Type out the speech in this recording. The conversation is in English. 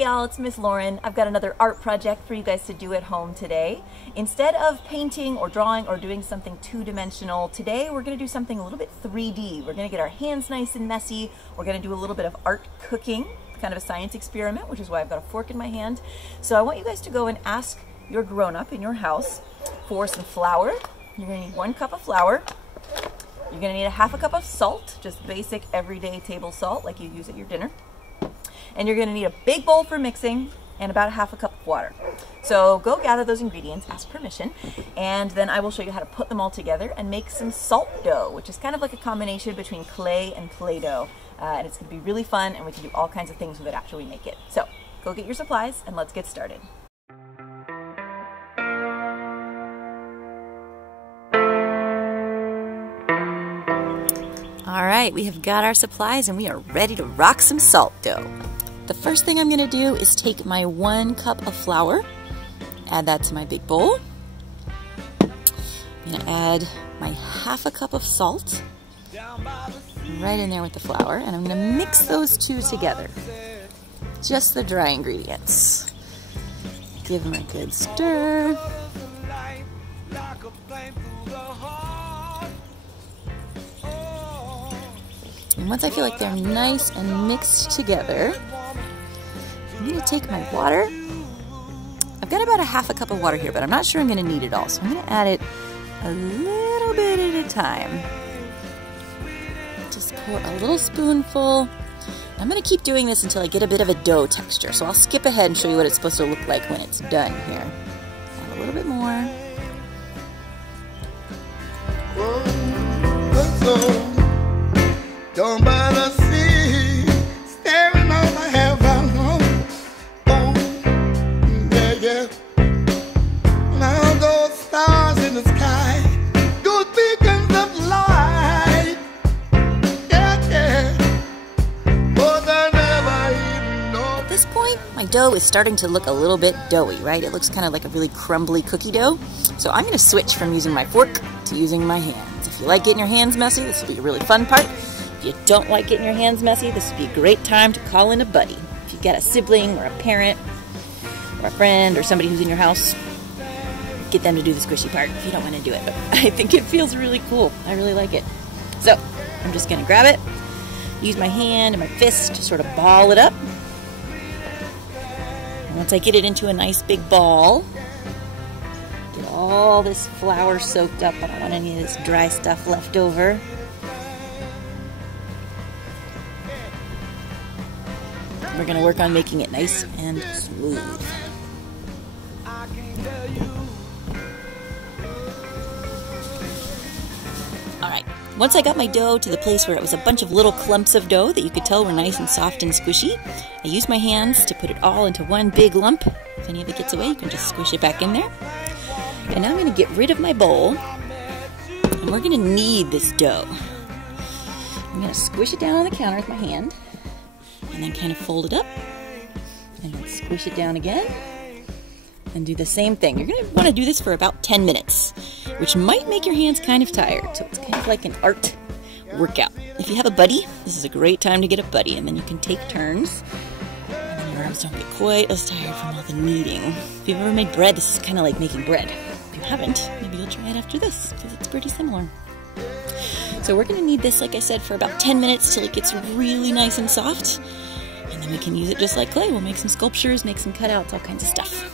Hey y'all, it's Miss Lauren. I've got another art project for you guys to do at home today. Instead of painting or drawing or doing something two-dimensional, today we're going to do something a little bit 3D. We're going to get our hands nice and messy. We're going to do a little bit of art cooking, kind of a science experiment, which is why I've got a fork in my hand. So I want you guys to go and ask your grown-up in your house for some flour. You're going to need 1 cup of flour. You're going to need a half a cup of salt, just basic everyday table salt like you use at your dinner. And you're going to need a big bowl for mixing and about a half a cup of water. So go gather those ingredients, ask permission, and then I will show you how to put them all together and make some salt dough, which is kind of like a combination between clay and Play-Doh. And it's going to be really fun, and we can do all kinds of things with it after we make it. So go get your supplies and let's get started. All right, we have got our supplies and we are ready to rock some salt dough. The first thing I'm going to do is take my 1 cup of flour, add that to my big bowl. I'm going to add my half a cup of salt right in there with the flour, and I'm going to mix those two together. Just the dry ingredients. Give them a good stir. And once I feel like they're nice and mixed together, I'm going to take my water. I've got about a half a cup of water here, but I'm not sure I'm going to need it all. So I'm going to add it a little bit at a time. Just pour a little spoonful. I'm going to keep doing this until I get a bit of a dough texture. So I'll skip ahead and show you what it's supposed to look like when it's done here. Add a little bit more. Don't bother see, staring on the heaven. Oh, yeah. Now those stars in the sky, those beacons of light. Yeah. But I never even know. At this point, my dough is starting to look a little bit doughy, right? It looks kind of like a really crumbly cookie dough. So I'm going to switch from using my fork to using my hands. If you like getting your hands messy, this will be a really fun part. If you don't like getting your hands messy, this would be a great time to call in a buddy. If you've got a sibling or a parent or a friend or somebody who's in your house, get them to do the squishy part if you don't want to do it. But I think it feels really cool. I really like it. So I'm just going to grab it, use my hand and my fist to sort of ball it up. And once I get it into a nice big ball, get all this flour soaked up. I don't want any of this dry stuff left over. We're going to work on making it nice and smooth. Alright, once I got my dough to the place where it was a bunch of little clumps of dough that you could tell were nice and soft and squishy, I used my hands to put it all into one big lump. If any of it gets away, you can just squish it back in there. And now I'm going to get rid of my bowl, and we're going to knead this dough. I'm going to squish it down on the counter with my hand, and then kind of fold it up, and then squish it down again, and do the same thing. You're going to want to do this for about 10 minutes, which might make your hands kind of tired, so it's kind of like an art workout. If you have a buddy, this is a great time to get a buddy, and then you can take turns, and then your arms don't get quite as tired from all the kneading. If you've ever made bread, this is kind of like making bread. If you haven't, maybe you'll try it after this, because it's pretty similar. So we're going to knead this, like I said, for about 10 minutes till it gets really nice and soft. And then we can use it just like clay. We'll make some sculptures, make some cutouts, all kinds of stuff.